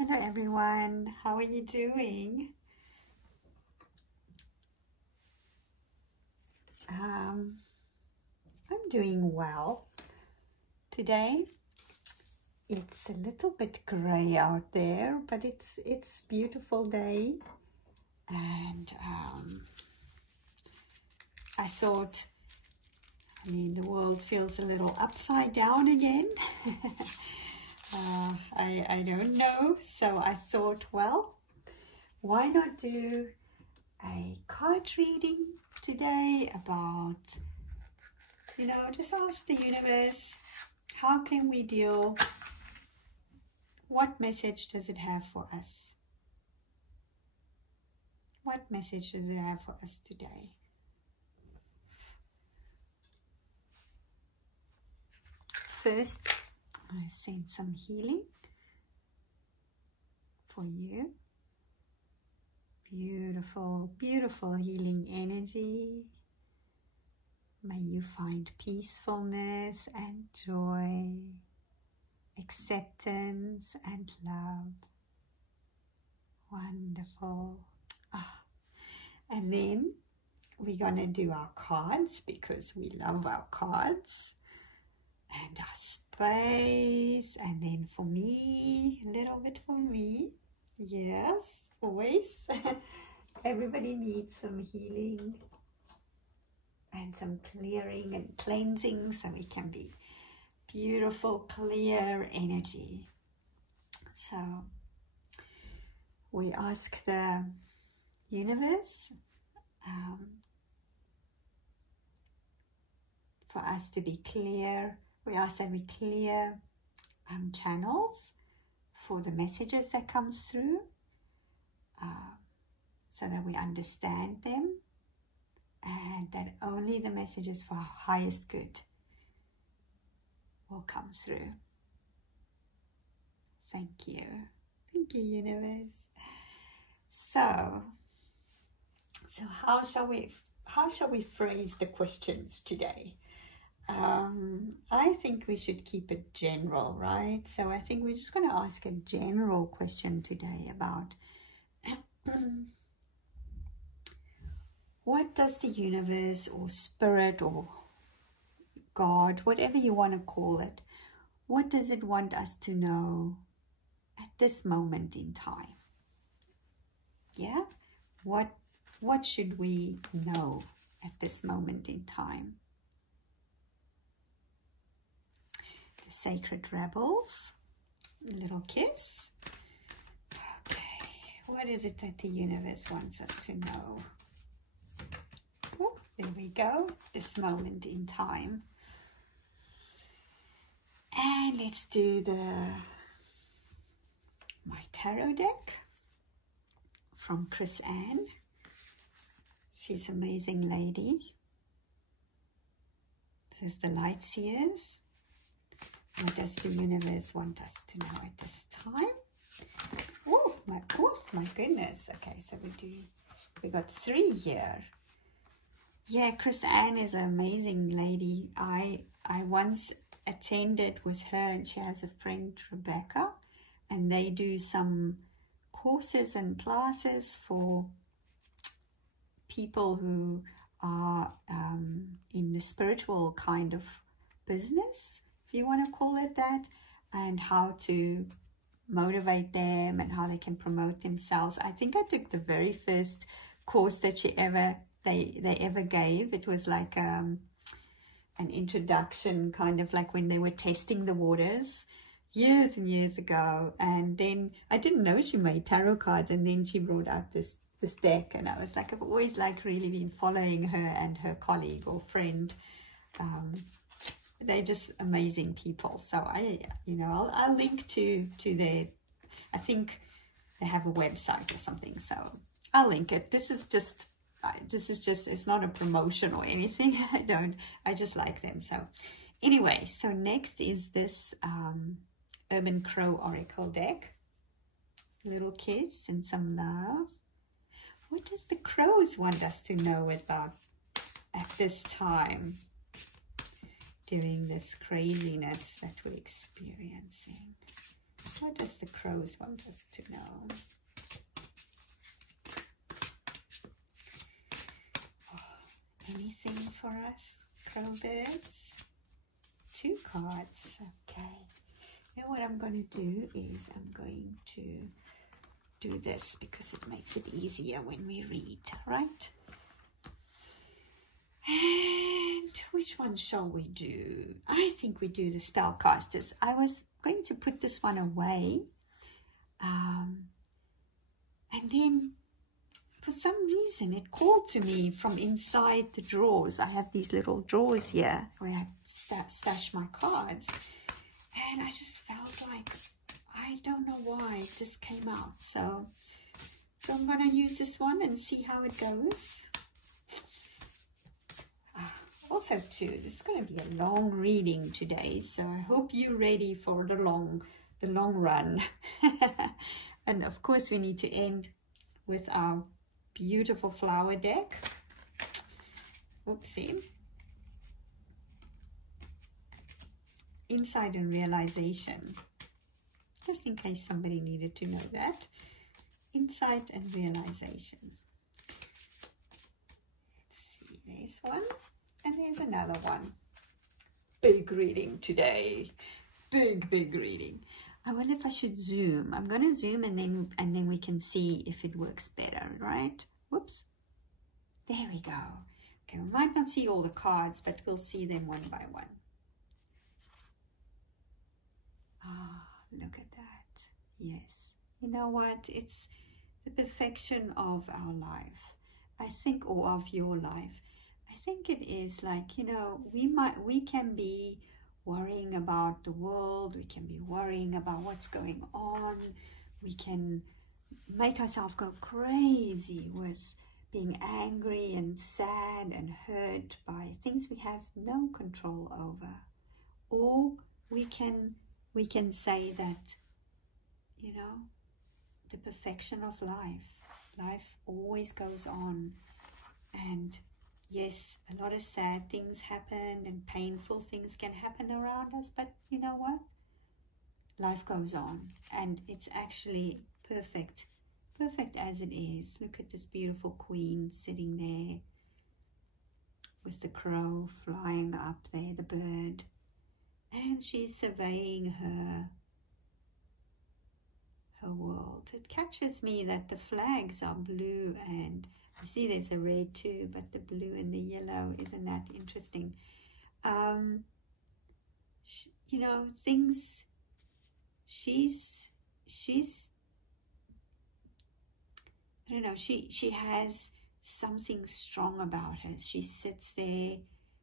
Hello everyone, how are you doing? I'm doing well. Today it's a little bit grey out there, but it's beautiful day, and I thought, the world feels a little upside down again. I don't know, so I thought, well, why not do a card reading today about, just ask the universe, how can we deal, what message does it have for us? What message does it have for us today? First, I send some healing for you. Beautiful, beautiful healing energy. May you find peacefulness and joy, acceptance and love. Wonderful. And then we're going to do our cards because we love our cards. And our space. And then for me, a little bit for me. Yes, always. Everybody needs some healing and some clearing and cleansing so it can be beautiful, clear energy. So we ask the universe for us to be clear. We ask that we clear channels for the messages that comes through, so that we understand them, and that only the messages for our highest good will come through. Thank you. Thank you, universe. So how shall we phrase the questions today? I think we should keep it general, right? So I think we're just going to ask a general question today about what does the universe or spirit or God, whatever you want to call it, what does it want us to know at this moment in time? Yeah? What should we know at this moment in time? The Sacred Rebels, a little kiss. Okay, what is it that the universe wants us to know? Oh, there we go, this moment in time. And let's do my tarot deck from Chris Ann. She's an amazing lady. This is the Light Seers. What does the universe want us to know at this time? Oh my goodness. Okay, so we got 3 here. Yeah, Chris Ann is an amazing lady. I once attended with her, and she has a friend, Rebecca, and they do some courses and classes for people who are in the spiritual kind of business, if you want to call it that, and how to motivate them and how they can promote themselves. I think I took the very first course that they ever gave. It was like an introduction, kind of like when they were testing the waters years and years ago. And then I didn't know she made tarot cards, and then she brought out this deck, and I was like, I've always really been following her and her colleague or friend. They're just amazing people. So I'll link to their, I think they have a website or something, so I'll link it. This is just it's not a promotion or anything. I just like them. So anyway, so next is this Urban Crow Oracle deck. A little kiss and some love. What does the crows want us to know about at this time during this craziness that we're experiencing? What does the crows want us to know? Oh, anything for us, crow birds? 2 cards. Okay. Now what I'm going to do is I'm going to do this because it makes it easier when we read, right? And which one shall we do? I think we do the spellcasters. I was going to put this one away. And then for some reason it called to me from inside the drawers. I have these little drawers here where I stash my cards. And I just felt like, I don't know why, it just came out. So I'm going to use this one and see how it goes. Also too, this is going to be a long reading today, so I hope you're ready for the long run. And of course we need to end with our beautiful flower deck. Oopsie. Insight and realization, just in case somebody needed to know that. Insight and realization. Let's see, there's one. And there's another one. Big reading today. Big reading. I wonder if I should zoom. I'm going to zoom and then we can see if it works better, right? Whoops. There we go. Okay, we might not see all the cards, but we'll see them one by one. Ah, look at that. Yes. You know what? It's the perfection of our life, I think, or of your life. I think it is like, you know, we can be worrying about the world, we can be worrying about what's going on, we can make ourselves go crazy with being angry and sad and hurt by things we have no control over. Or we can say that, you know, the perfection of life always goes on. And yes, a lot of sad things happen and painful things can happen around us, but you know what? Life goes on, and it's actually perfect as it is. Look at this beautiful queen sitting there with the crow flying up there, the bird, and she's surveying her world. It catches me that the flags are blue, and I see there's a red too, but the blue and the yellow, isn't that interesting? You know, things, she's I don't know, she has something strong about her. She sits there,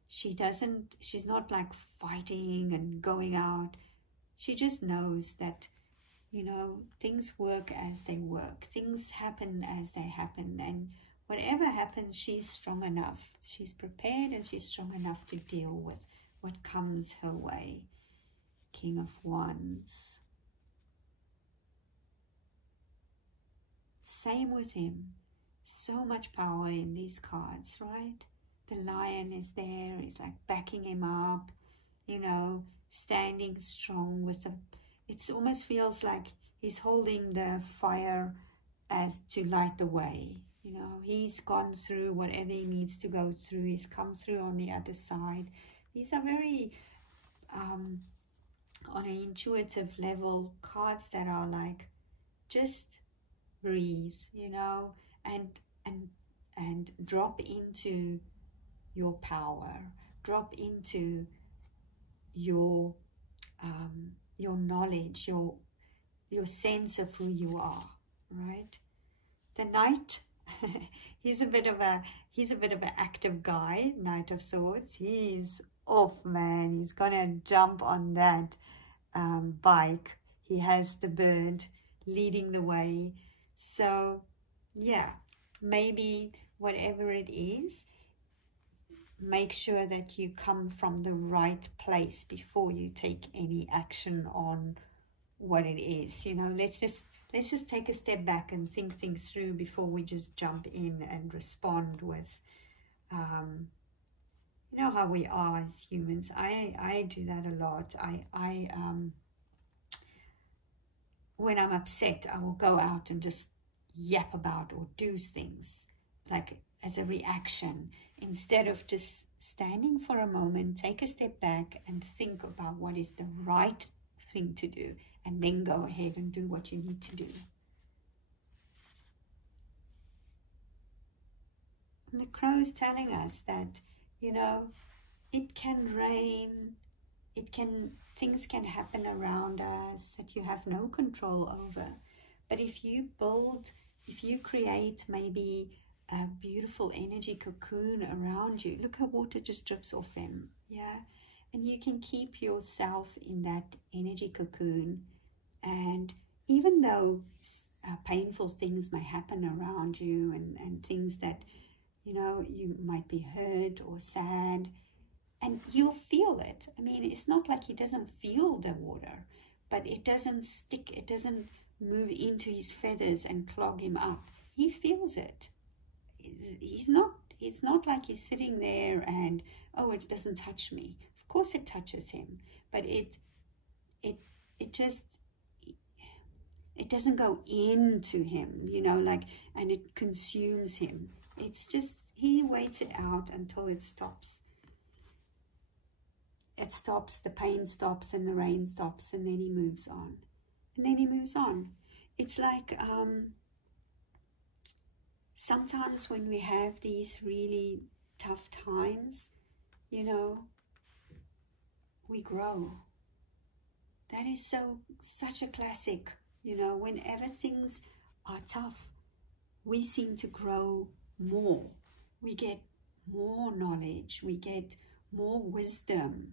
she's not like fighting and going out. She just knows that, you know, things work as they work, things happen as they happen, and whatever happens, she's strong enough. She's prepared and she's strong enough to deal with what comes her way. King of Wands. Same with him. So much power in these cards, right? The lion is there. He's like backing him up, you know, standing strong with a... It almost feels like he's holding the fire as to light the way. You know, he's gone through whatever he needs to go through. He's come through on the other side. These are very, on an intuitive level, cards that are like, just breathe, you know, and drop into your power. Drop into your knowledge, your sense of who you are, right? The Knight. he's a bit of an active guy, Knight of Swords. He's off, man. He's gonna jump on that bike. He has the bird leading the way. So yeah, maybe whatever it is, make sure that you come from the right place before you take any action on what it is. You know, let's just take a step back and think things through before we just jump in and respond with, you know how we are as humans. I do that a lot. when I'm upset, I will go out and just yap about or do things like as a reaction, instead of just standing for a moment, take a step back and think about what is the right thing to do, and then go ahead and do what you need to do. And the crow is telling us that, you know, it can rain, things can happen around us that you have no control over. But if you create maybe a beautiful energy cocoon around you, look how water just drips off him, yeah? And you can keep yourself in that energy cocoon. And even though painful things may happen around you, and things that, you know, you might be hurt or sad, and you'll feel it. I mean, it's not like he doesn't feel the water, but it doesn't stick, it doesn't move into his feathers and clog him up. He feels it. It's not like he's sitting there and, oh, it doesn't touch me. Of course it touches him, but it doesn't go into him, you know, like, and it consumes him. It's just, he waits it out until it stops. It stops, the pain stops, and the rain stops, and then he moves on. And then he moves on. It's like, sometimes when we have these really tough times, you know, we grow. That is such a classic, you know, whenever things are tough, we seem to grow more. We get more knowledge, we get more wisdom.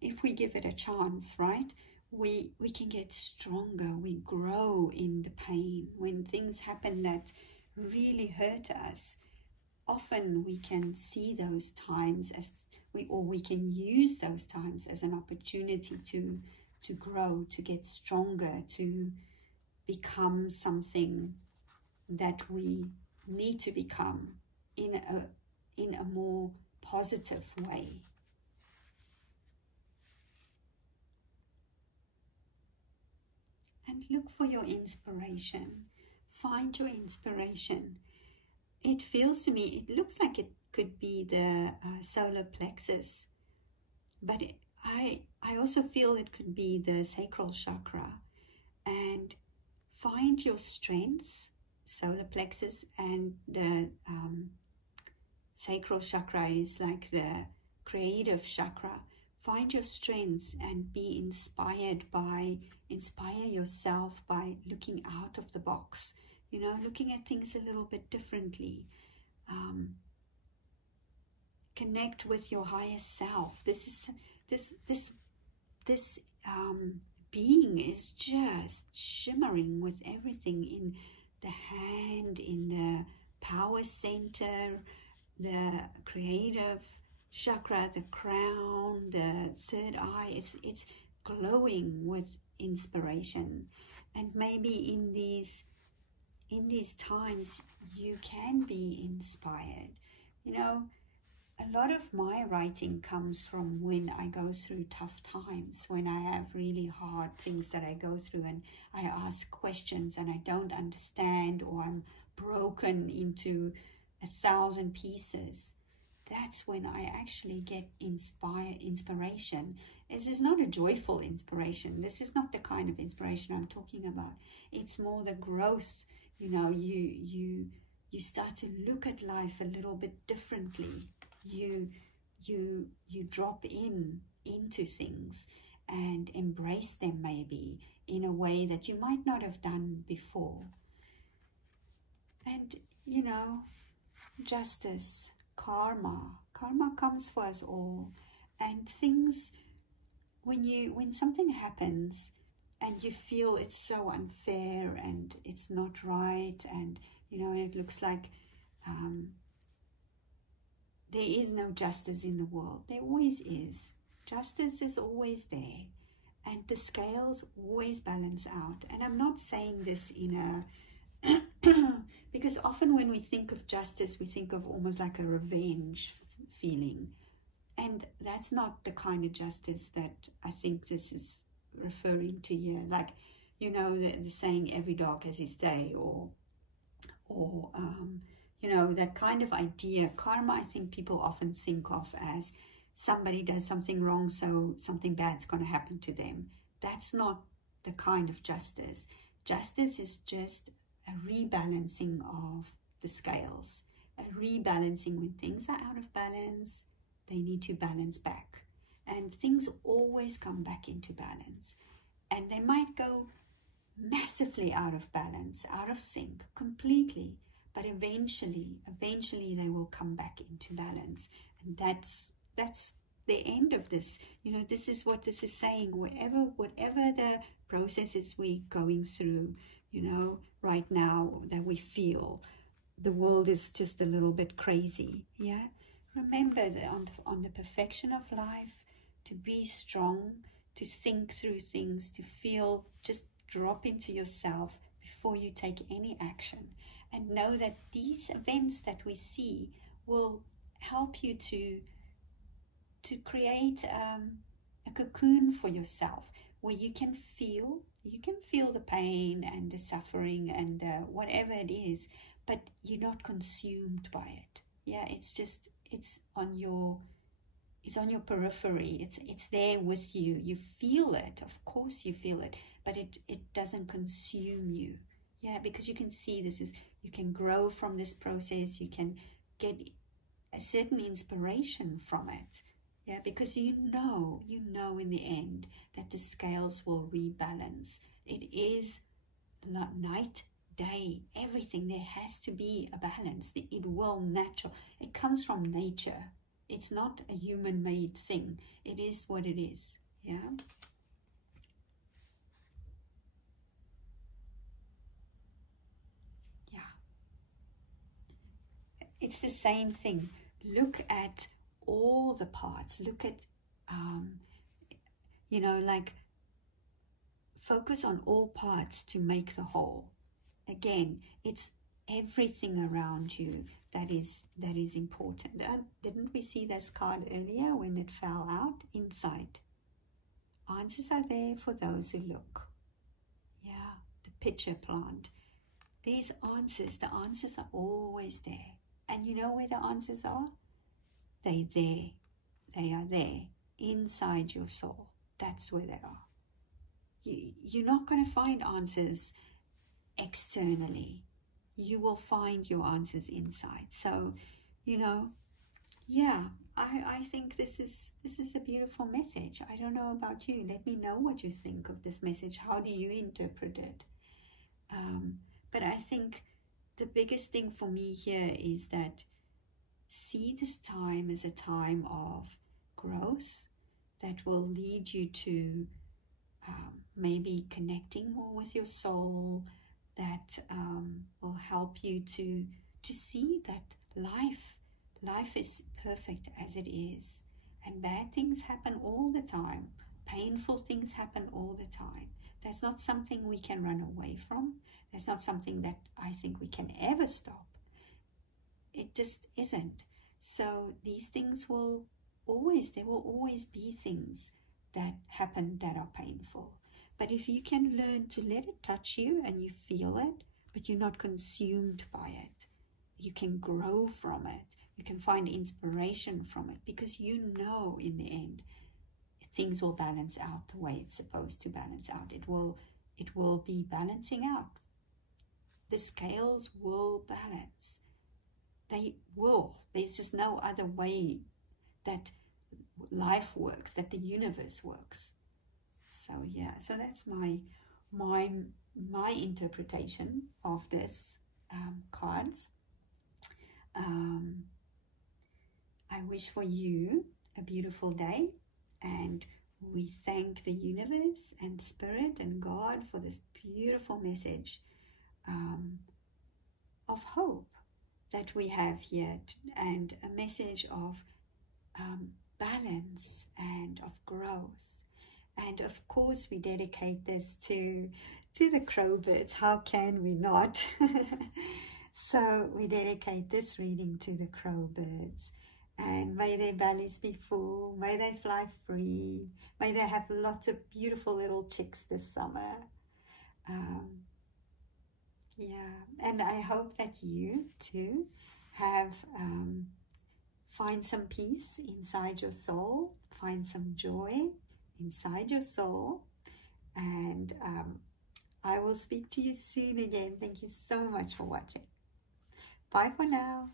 If we give it a chance, right, we can get stronger. We grow in the pain. When things happen that really hurt us, often we can see those times as we can use those times as an opportunity to grow, to get stronger, to become something that we need to become in a more positive way. And look for your inspiration. Find your inspiration. It feels to me, it looks like it could be the solar plexus, but I also feel it could be the sacral chakra. And find your strength, solar plexus, and the sacral chakra is like the creative chakra. Find your strength and be inspired by, inspire yourself by looking out of the box, you know, looking at things a little bit differently. Connect with your higher self. This being is just shimmering with everything in the hand, in the power center, the creative chakra, the crown, the third eye. It's glowing with inspiration. And maybe in these times you can be inspired. You know, a lot of my writing comes from when I go through tough times, when I have really hard things that I go through and I ask questions and I don't understand, or I'm broken into 1,000 pieces. That's when I actually get inspiration. This is not a joyful inspiration. This is not the kind of inspiration I'm talking about. It's more the growth. You know, you start to look at life a little bit differently. You drop into things and embrace them maybe in a way that you might not have done before. And, you know, justice, karma comes for us all. And things, when something happens and you feel it's so unfair and it's not right, and, you know, it looks like there is no justice in the world. There always is. Justice is always there. And the scales always balance out. And I'm not saying this in a... because often when we think of justice, we think of almost like a revenge feeling. And that's not the kind of justice that I think this is referring to here, like, you know, the saying every dog has his day, or you know, that kind of idea. Karma, I think people often think of as somebody does something wrong, so something bad's going to happen to them. That's not the kind of justice. Justice is just a rebalancing of the scales, a rebalancing. When things are out of balance, they need to balance back. And things always come back into balance. And they might go massively out of balance, out of sync, completely. But eventually they will come back into balance. And that's the end of this. You know, this is what this is saying. Whatever the processes we're going through, you know, right now, that we feel the world is just a little bit crazy. Yeah. Remember that on the perfection of life, to be strong, to think through things, to feel, just drop into yourself before you take any action, and know that these events that we see will help you to create a cocoon for yourself, where you can feel the pain and the suffering and whatever it is, but you're not consumed by it. Yeah, it's on your periphery. It's there with you. You feel it, of course you feel it, but it doesn't consume you. Yeah, because you can see you can grow from this process. You can get a certain inspiration from it. Yeah, because you know in the end that the scales will rebalance. It is night, day, everything. There has to be a balance. It will natural. It comes from nature. It's not a human-made thing. It is what it is. Yeah. Yeah. It's the same thing. Look at all the parts. Look at, you know, like, focus on all parts to make the whole. Again, it's everything around you that is important. Didn't we see this card earlier when it fell out? Insight. Answers are there for those who look. Yeah, the pitcher plant. There's answers. The answers are always there. And you know where the answers are? They're there. They are there inside your soul. That's where they are. You're not going to find answers externally. You will find your answers inside. So, you know, yeah, I think this is a beautiful message. I don't know about you. Let me know what you think of this message. How do you interpret it? But I think the biggest thing for me here is that see this time as a time of growth that will lead you to maybe connecting more with your soul, that will help you to see that life is perfect as it is, and bad things happen all the time, painful things happen all the time. That's not something we can run away from. That's not something that I think we can ever stop. It just isn't. So these things there will always be things that happen that are painful. But if you can learn to let it touch you and you feel it, but you're not consumed by it, you can grow from it. You can find inspiration from it, because you know in the end things will balance out the way it's supposed to balance out. It will be balancing out. The scales will balance. They will. There's just no other way that life works, that the universe works. So yeah, so that's my interpretation of this cards. I wish for you a beautiful day, and we thank the universe and spirit and God for this beautiful message of hope that we have here, and a message of balance and of growth. And of course we dedicate this to the crowbirds. How can we not? So we dedicate this reading to the crowbirds, And may their bellies be full. May they fly free. May they have lots of beautiful little chicks this summer. Yeah, and I hope that you too have find some peace inside your soul, find some joy inside your soul, and I will speak to you soon again. Thank you so much for watching. Bye for now.